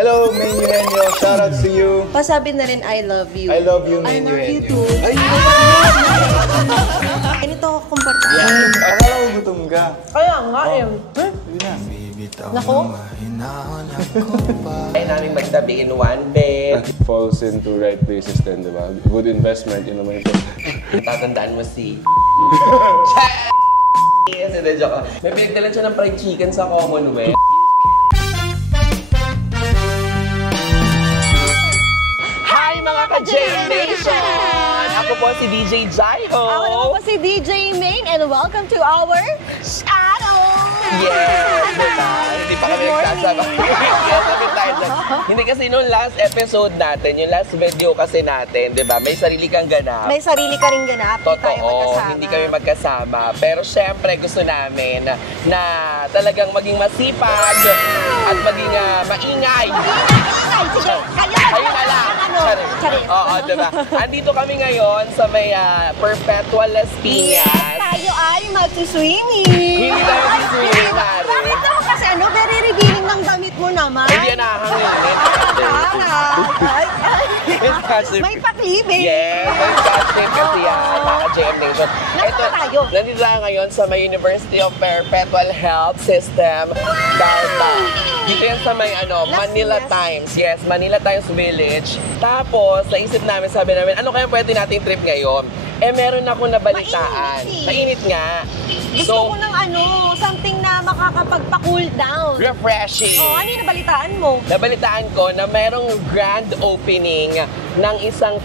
Hello, Main Eugenio. Shoutouts to you. Pasabi na rin, I love you. I love you, Main I love you Eugenio. too. Ay, Ganito ako komportable. akala ko gutom ka. Kaya nga eh. Nako. Kaya namin magtabi in one bed. Falls into right places din, di ba? Good investment, yun naman ito. Tatandaan mo si... Yes, hindi, joke. May pinagdalan siya ng fried chicken sa Commonwealth. Hi mga ka-J Nation! Ako po si DJ Jaiho. Ako naman po si DJ Main and welcome to our channel! Yes! Diba? Hindi pa kami nagsasama. Yes, sabi tayo dyan. Hindi kasi nung last episode natin, yung last video kasi natin, di ba? May sarili kang ganap. May sarili ka rin ganap. Hindi tayo Totoo, magkasama. hindi kami magkasama. Pero syempre gusto namin na talagang maging masipag at maging maingay. Ay, sige, Kayo na lang. Charis. Oo, diba? Andito kami ngayon sa may Perpetual Las Yes, Piñas. tayo ay mag-swimming. Hindi tayo mag-swimming, Mare. Bakit naman kasi very revealing ng damit mo naman? Hindi yan nakahangin. May paklibing. Yes, may costume kasi yan, mga JM Nation. Nasaan ba tayo? Nandito tayo ngayon sa may University of Perpetual Health System, Dalma. Dito yan sa may Manila Times. Yes, Manila Times Village. Tapos, naisip namin, sabi namin, ano kaya pwede nating trip ngayon? Eh, meron ako nabalitaan. Mainit nga. Gusto ko ng something na makakapagpa-cool down. Refreshing. Ano yung nabalitaan mo? Nabalitaan ko na merong grand opening ng isang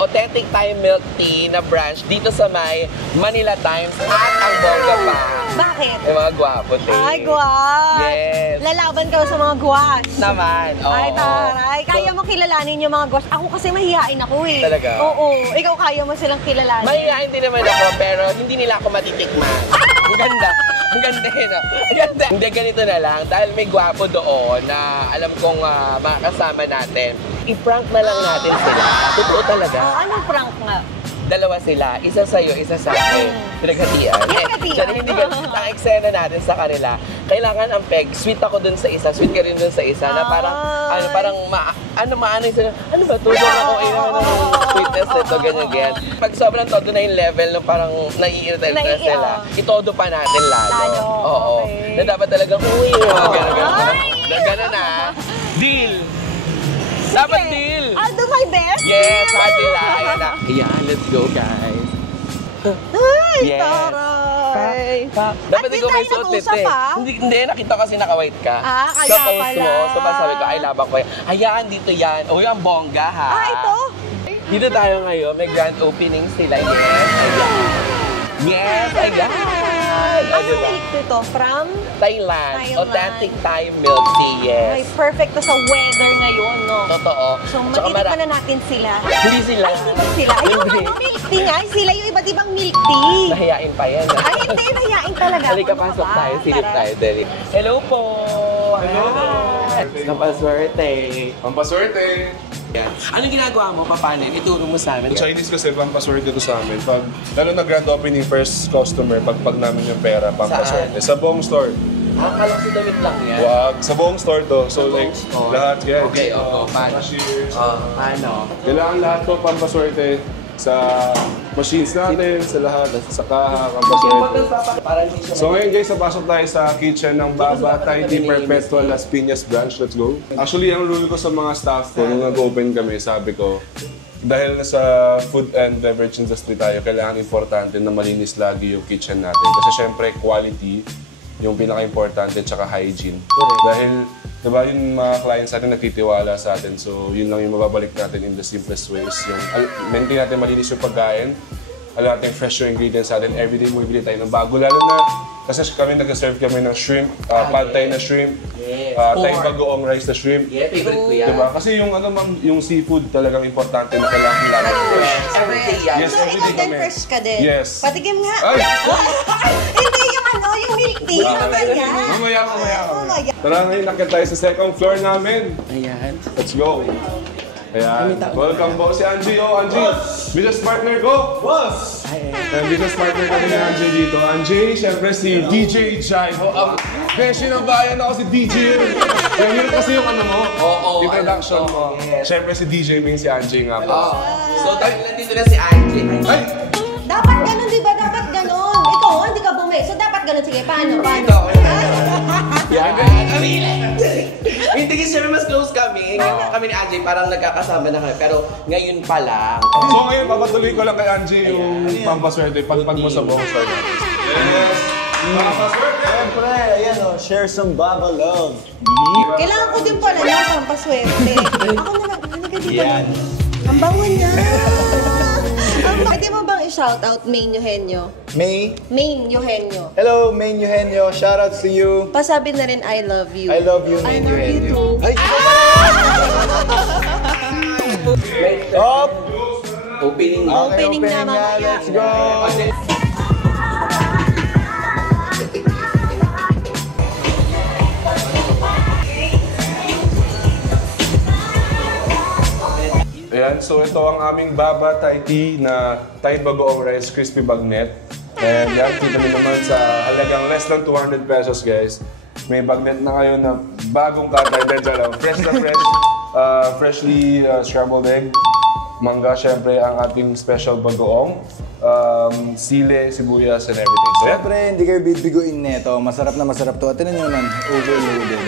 authentic Thai milk tea na branch dito sa may Manila Times at ang bongga pa. Bakit? Yung mga gwapo, te. Ay, guwas! Yes. Lalaban ka sa mga guwas. Naman, oo. Ay, taray. Kaya mo kilalanin yung mga guwas. Ako kasi mahihain ako eh. Talaga? Oo. Ikaw kaya mo silang kilalanin. Mahihain din naman ako, pero hindi nila ako matitikman. Ang ganda. Ang ganda yun, no? Ang ganda. Hindi, ganito na lang. Dahil may gwapo doon na alam kong makakasama natin. I-prank na lang natin sila. Totoo talaga. Anong prank nga? Dalawa sila. Isa sa'yo, isa sa akin. Pinaghatian. Pinaghatian. Hindi ganun. Ang eksena natin sa kanila, kailangan ang peg. Sweet ako dun sa isa. Sweet ka rin dun sa isa. Na parang, maano yung sila. Ano ba? Tulong ako. Sweetness nito, ganyan. Pag sobrang todo na yung level, no, parang nai-irritate na sila. Itodo pa natin lalo. Oo. Okay. Na dapat talagang, uwi. Ganun na. Deal! Dapat deal! I'll do my best. Yes, hati lang. Ayan na. Ayan, let's go, guys. Ay, Yes. taray. Dapat At di ikaw may tayo suot nag-usap, nito eh. ah? Hindi, nakita ko kasi naka-white ka. Kaya sa post pala. mo. So, sabi ko, ay, labang ko yan. Hayaan, dito yan. Uy, ang bongga, ha? Ito? Dito tayo ngayon. May grand opening sila. Yes, ayan. Yes, ayan. Ano milk ito? From? Thailand. Thailand. Authentic Thai milk tea, Ay, yes. perfect to sa weather ngayon, no? Totoo. So, Tsaka matitikman na natin sila. Hindi sila. Ay, hindi ba sila? Ay, yung Hindi. milk tea nga. Sila yung iba't ibang milk tea. Nahiyain pa yan. Ay, hindi. Nahiyain talaga. Halika, Ano ka pasok ba? tayo. Silip Tara. tayo, Deli. Hello po! Hello! Kapaswerte. Pampaswerte! Yan. Anong ginagawa mo, Papanin? Ituro mo sa amin. Ang Chinese kasi pampaswerte ko sa amin. Pag, lalo na grand opening, first customer, pag namin yung pera, pampaswerte. Sa buong store. Akala ko damit lang yan. Wag, sa buong store to. So like, store. lahat yan. Okay, paano? Cashiers. Paano? Kailangan lahat to pampaswerte sa machines natin, sa lahat, sa kaha, pampaswerte. Para hindi siya... So ngayon guys, napasok tayo sa kitchen ng Baba Thai Tea Perpetual Las Piñas branch. Let's go. Actually, ang rule ko sa mga staff ko, nung nag-open kami, sabi ko, dahil sa food and beverage industry tayo, kailangan importante na malinis lagi yung kitchen natin. Kasi syempre, quality, yung pinaka-importante, tsaka hygiene. Dahil, diba, yung mga clients natin nagtitiwala sa atin, so yun lang yung mababalik natin in the simplest ways. Yung maintain natin malinis yung pagkain, alam natin fresh yung ingredients natin, everyday mo ibili tayo ng bago. Lalo na, kasi kami nag-serve kami ng shrimp, pad thai na shrimp, Thai bagoong rice na shrimp. Yeah, favorite ko yan. Diba? Kasi yung yung seafood talagang importante na kailangan lagi fresh. Everyday yan. Yes, So, everyday ikaw din kami. fresh ka din? Yes. Patikim nga. Ay! Hindi yung yung milk tea. Mamaya. Mamaya. Mamaya. Tara ngayon, nakita tayo sa second floor namin. Ayan. Let's go. Ayan. Welcome po si Angie. Oh, Angie. Business partner ko. Boss! And business partner kami ni Anjay dito. Anjay, syempre si DJ Jaiho. Ang beshi ng bayan ako si DJ. Yun kasi yung ano mo, introduction mo. Syempre si DJ Ming, si Anjay nga po. So, dahil nandito na si Anjay. Ay! Dapat ganun, di ba? Dapat ganun. Ikaw, hindi ka bumi. So, dapat ganun. Sige, paano? Hindi kasi syempre mas close kami. Kami ni Anjay parang nagkakasama na kami. Pero ngayon pa lang. So ngayon, papatuloy ko lang kay Anjay yung pampaswerte. Pagpag mo sa buong story. Yes! Pampaswerte! Siyempre, ayan o, share some Baba love. Kailangan ko din pala ng pampaswerte. Ako na nagkadito lang. Ang bango niya. Pwede mo bang i-shoutout Main Eugenio? May, Main Eugenio. hello, Main Eugenio. Shoutouts to you. Pasabi na rin, I love you. I love you, I Main love you Eugenio. too. Ay, Up! Opening mo. Okay, Opening na, nga. mamaya. Let's go! Ayan, so ito ang aming Baba Thai Tea na Thai Bagoong Rice Crispy Bagnet. And yan, kita nyo naman sa halagang less than 200 pesos, guys. May bagnet na kayo na bagong katay. Fresh na fresh. Freshly scrambled egg. Mangga, syempre, ang ating special bagoong. Sile, sibuyas, and everything. So, Siyempre, hindi kayo bibiguin nito. Masarap na masarap to. At tinan nyo naman, overloaded.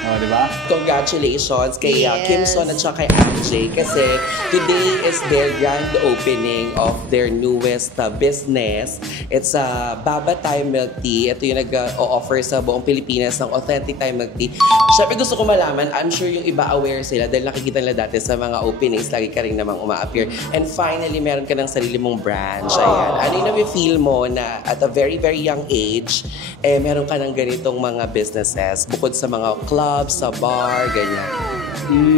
O, di ba? Congratulations kay Yes. Kim Son at saka kay Anjay kasi today is their grand opening of their newest business. It's a Baba Thai Milk Tea. Ito yung nag-o-offer sa buong Pilipinas ng authentic Thai Milk Tea. Siyempre gusto ko malaman, I'm sure yung iba aware sila dahil nakikita nila dati sa mga openings, lagi ka rin namang uma-appear. And finally, meron ka ng sarili mong branch. Ayan. Ano yung nafe-feel mo na at a very, very young age, meron ka ng ganitong mga businesses bukod sa mga clubs, sa bar, ganyan.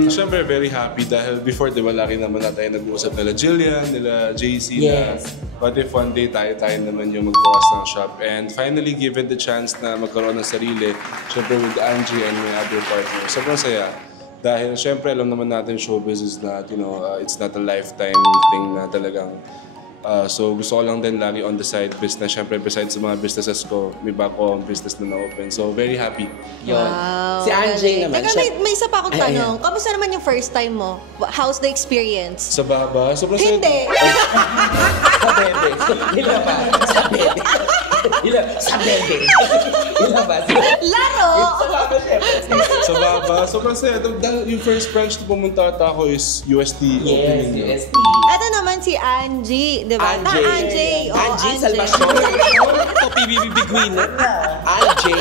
Siyempre, very happy dahil before, di ba, laki naman na tayo nag-uusap nila Jillian, nila JC Yes. na what if one day tayo naman yung magbukas ng shop. And finally, given the chance na magkaroon ng sarili, siyempre with Angie and my other partner, sobrang saya. Dahil siyempre, alam naman natin showbiz is not, it's not a lifetime thing na talagang so gusto ko lang din lagi on the side business. Siyempre, besides sa mga businesses ko, may bago akong business na na-open. So, very happy. Yun. Wow, Si Anjay galing. naman. Teka, siya- may isa pa akong tanong. Kamusta naman yung first time mo? How's the experience? Sa Baba, sobrang Hindi. Sa bebe. Ila ba? Sa bebe. Sa bebe. Ila ba? Laro! Sa baba, syempre. Sa Baba, sobrang saya. Dahil yung first branch na pumunta ata ako is UST Yes, opening. UST. Ito naman si Angie, di ba? Anjay. Anjay. Oo, Anjay Salvacion. Ito, PBB Big Winner. Anjay.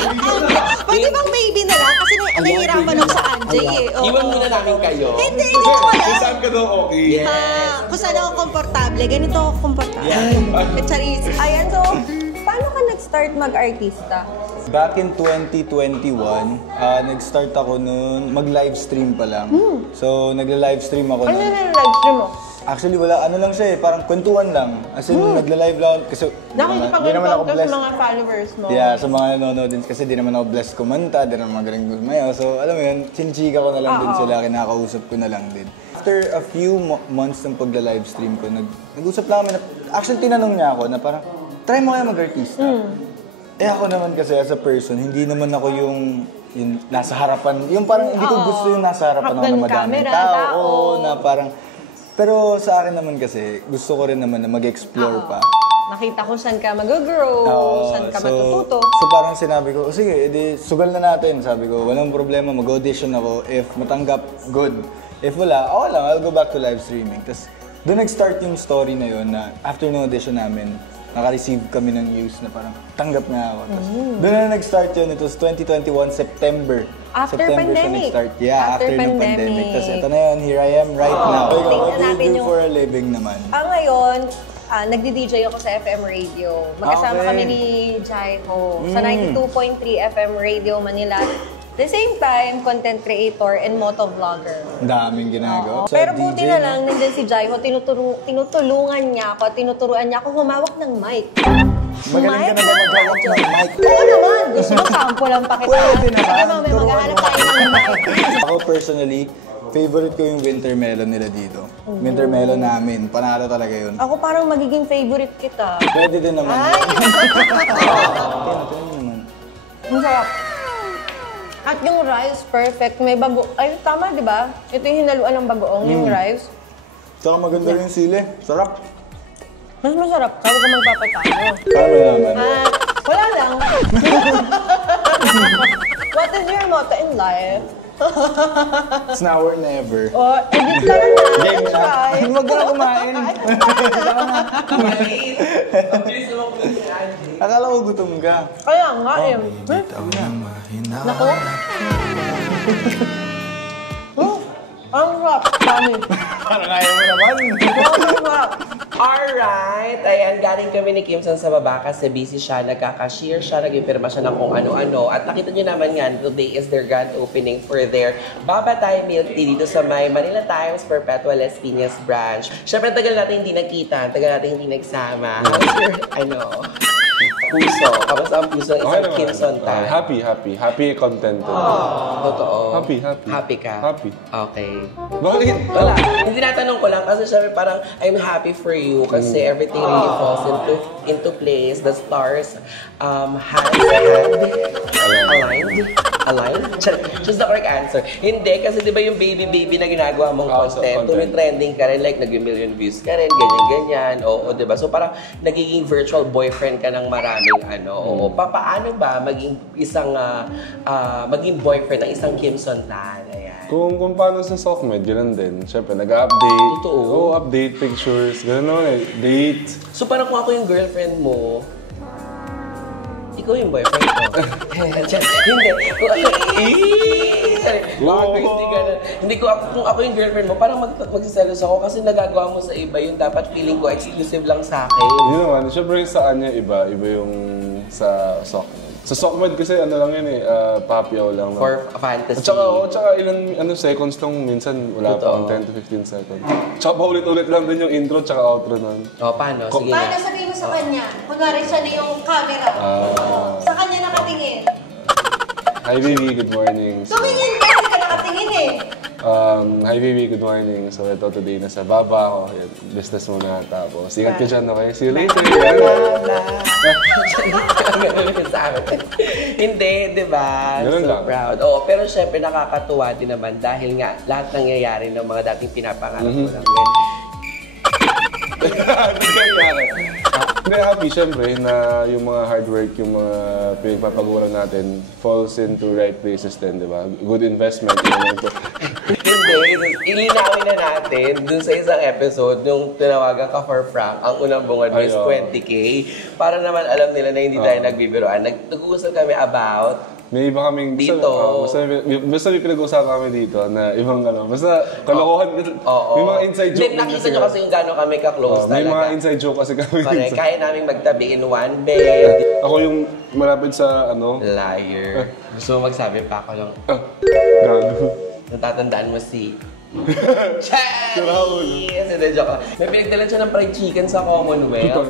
Pwede bang baby na lang? Kasi nahihirapan ako sa Anjay eh. Oo. Iwan muna namin kayo. Hindi ko Kung alam. saan ka daw okay. Yes. Kung saan ako komportable, ganito ako komportable. Charis. Ayan, so, paano ka nag-start mag-artista? Back in 2021, nag-start ako noon, mag-livestream pa lang. So, nagla-livestream ako Ano noon. na yung livestream mo? Actually, wala, ano lang siya eh, parang kwentuhan lang. As in, nagla-live lang kasi di naman ako Nakikipag-contact ka sa blessed. mga followers mo. Yeah, sa mga nanonood din kasi di naman ako blessed kumanta, di naman magaling gumayaw. So, alam mo yun, chinichika ko na lang din sila, kinakausap ko na lang din. After a few months ng pagla-livestream ko, nag-usap lang kami na, actually, tinanong niya ako na parang, try mo kaya mag-artista. Eh ako naman kasi as a person, hindi naman ako yung nasa harapan, yung parang hindi ko gusto yung nasa harapan ako na Hapdan madaming camera, tao. tao. Na parang, pero sa akin naman kasi, gusto ko rin naman na mag-explore pa. Nakita ko saan ka mag-grow, saan ka matututo. So parang sinabi ko, sige, edi sugal na natin. Sabi ko, walang problema, mag-audition ako. If matanggap, good. If wala, ako lang, I'll go back to live streaming. Tapos doon nag-start yung story na yun na after ng audition namin, naka-receive kami ng news na parang tanggap nga ako. Tapos doon na nag-start yun. It was 2021, September. After September siya pandemic. nag-start. Yeah, After after ng pandemic. pandemic. Tapos ito na yun, here I am right now. Tingnan What do you natin do yung- for a living naman? Ngayon, nagdi-DJ ako sa FM radio. Magkasama Okay. kami ni Jaiho sa 92.3 FM Radio Manila. The same time, content creator and motovlogger. Ang daming ginagawa. Sa Pero buti DJ, na lang, nandun si Jaiho, tinutulungan niya ako, tinuturuan niya ako humawak ng mic. Magaling ka na ba maghawak ng mic? Oo naman! Gusto mo sample lang pa kita. Pwede naman. Sige, mamaya maghahanap tayo ng mic. Ako personally, favorite ko yung winter melon nila dito. Winter melon namin, panalo talaga yun. Ako parang magiging favorite kita. Pwede din naman. Ay! Pwede naman. Ang sarap. At yung rice, perfect. May bago... Ay, tama, di ba? Ito yung hinaluan ng bagoong, yung rice. Saka maganda rin yung sili. Sarap. Mas masarap ka, huwag ka magpapatalo. Kaya naman. Wala lang. What is your motto in life? It's now or never. Oh, edit ka lang na. Game na. Try. Huwag ka na kumain. Malis. Ang bilis naman ko si Angie. Akala ko gutom ka. Kaya nga eh. Naku. Ang rap, dami. Parang ayaw mo naman. Ang rap. Alright, ayan, galing kami ni Kimson sa baba kasi busy siya, nagkaka-share siya, nag-impirma siya ng kung ano-ano. At nakita nyo naman nga, today is their grand opening for their Baba Thai Milk Tea dito sa may Manila Times Perpetual Las Piñas branch. Siyempre, tagal natin hindi nakita, tagal natin hindi nagsama. How's your, puso? Kamusta ang puso ng isang Kimson Tan? Happy content. Totoo. Happy ka? Happy. Okay. Bakit? Wala. Hindi natanong ko lang kasi syempre parang I'm happy for you kasi everything really falls into place. The stars aligned? Just the correct answer. Hindi, kasi di ba yung baby na ginagawa mong content, trending ka rin, like nag-million views ka rin, ganyan-ganyan. Oo, di ba? So parang nagiging virtual boyfriend ka ng maraming ano. Oo, paano ba maging isang, maging boyfriend ng isang Kimson Tan? Ayan. Kung paano sa SOCMED, ganoon din. Siyempre, nag-update. Totoo. Oo, update pictures. Gano'n eh. Date. So parang kung ako yung girlfriend mo, ikaw yung boyfriend ko. Hindi. Kung ako, hindi ganun. Hindi ko, kung ako yung girlfriend mo, parang magsiselos ako kasi nagagawa mo sa iba yun. Dapat feeling ko exclusive lang sa akin. Yun naman. Siyempre, sa kanya iba. Iba yung sa SOCMED. Sa SOCMED kasi ano lang yun eh, papyaw lang. For fantasy. At saka ilan seconds lang minsan, wala pa akong 10 to 15 seconds. Tsaka paulit-ulit lang din yung intro tsaka outro nun. O, paano? Sige Paano na. sabihin mo sa kanya? Kunwari siya na yung camera. Sa kanya nakatingin. Hi baby, good morning. Tumingin kasi ka nakatingin eh. Hi baby, good morning. So ito today nasa baba ako. Yan, business muna tapos. Ingat ka dyan, okay? See you later. Hindi, di ba? Ganun So lang. proud. Oo, pero syempre nakakatuwa din naman dahil nga lahat nangyayari ng mga dating pinapangarap ko lang. Hindi, happy syempre na yung mga hard work, yung mga pinagpapaguran natin falls into right places din, di ba? Good investment. Hindi, ilinawin na natin dun sa isang episode nung tinawagan ka for prank, ang unang bungad is 20K. Para naman alam nila na hindi tayo nagbibiroan. Nag-uusap kami about May iba kaming... dito. Basta may pinag-usapan kami dito na ibang ano. Basta kalokohan. May mga inside joke. Nakita nyo kasi yung gano'n kami ka-close talaga. May mga inside joke kasi kami. Correct. Kaya namin magtabi in one bed. Ako yung malapit sa ano. Liar. Gusto mo magsabi pa ako lang. Gago. Natatandaan mo si... Charlie! Kasi joke lang. May pinagdala siya ng fried chicken sa Commonwealth.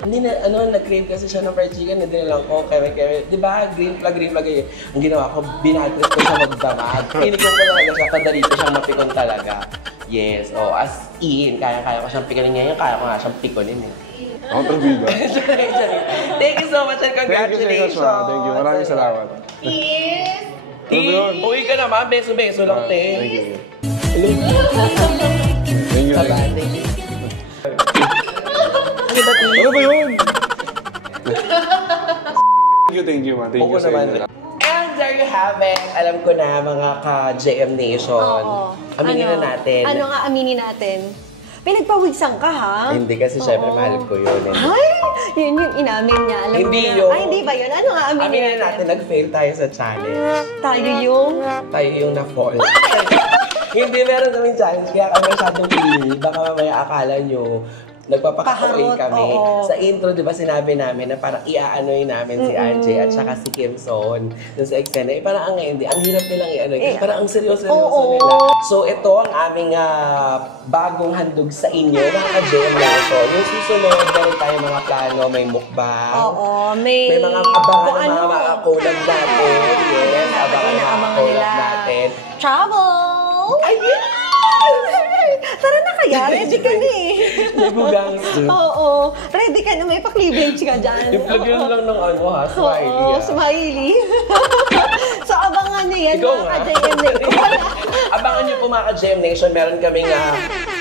Hindi na, nag-crave kasi siya ng fried chicken. Hindi na lang ko, keme. Di ba, green flag eh. Ang ginawa ko, binatrip ko siya magdamag. Pinikon ko talaga siya, padali ko siyang mapikon talaga. Yes, as in, kaya ko siyang pikonin ngayon, kaya ko nga siyang pikonin eh. Ako talaga. Thank you so much and congratulations! Thank you. Maraming salamat. Yes! Uwi ka naman, beso-beso lang, te. Thank you. Thank you. Ano ba yun? Thank you, man. Thank you sa inyo. And there you have it. Alam ko na, mga ka-JM Nation. Aminin na natin. Ano nga aminin natin? Pinagpawisan ka, ha? Hindi kasi syempre mahal ko yun. Ay! Yun yung inamin niya. Alam Hindi mo na. yun. Ay, hindi ba yun? Ano nga aminin Aminin na natin, nag-fail tayo sa challenge. Tayo yung... Tayo yung na-fall. Hindi, meron kaming challenge, kaya kami masyadong pili. Baka mamaya akala nyo, nagpapakakuin Paharot, kami. oo. Sa intro, di ba sinabi namin na parang iaanoy namin si Angie at saka si Kimson dun sa eksena. Parang hindi. Ang hirap nilang i-anoy. Kasi parang ang seryoso nila. So ito ang aming bagong handog sa inyo, mga ka-JM Nation. Yung susunod, meron tayo mga plano, may mukbang. Oo, may... May mga abangan Kung ng ano. mga collab natin. Yes, abangan ng mga collab natin. Travel! Ayan! Tara na kaya, ready ka na eh. Nagugangs. Oo, ready ka na, may pa-cleavage ka dyan. I-plug yun lang ng ano ha, smiley. Oo, ah. smiley. So, abangan niyo yan, Ikaw mga nga. ka-JM Nation. Abangan niyo po mga ka-Gem Nation, meron kaming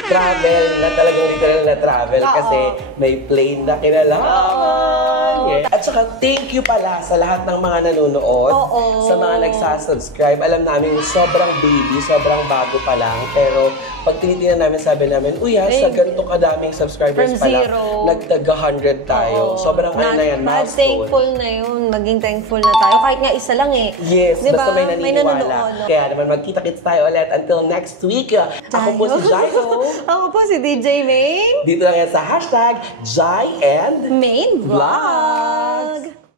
travel na talagang literal na travel Oo. kasi may plane na kinalaman. Yeah. At saka thank you pala sa lahat ng mga nanonood, Oo. sa mga nagsasubscribe. Alam namin sobrang baby, sobrang bago pa lang, pero pag tinitingnan namin, sabi namin, uy sa ganito kadaming subscribers From pala, zero. nagtaga 100 tayo. Oo. Sobrang ano na yan, milestone. Thankful na yun. Maging thankful na tayo. Kahit nga isa lang eh. Yes, Diba? basta may naniniwala. nanonood, no? Kaya naman magkita-kits tayo ulit until next week. Ako po si Jairo. Ako po si DJ Main. Dito lang yan sa hashtag Jai and Main Vlog.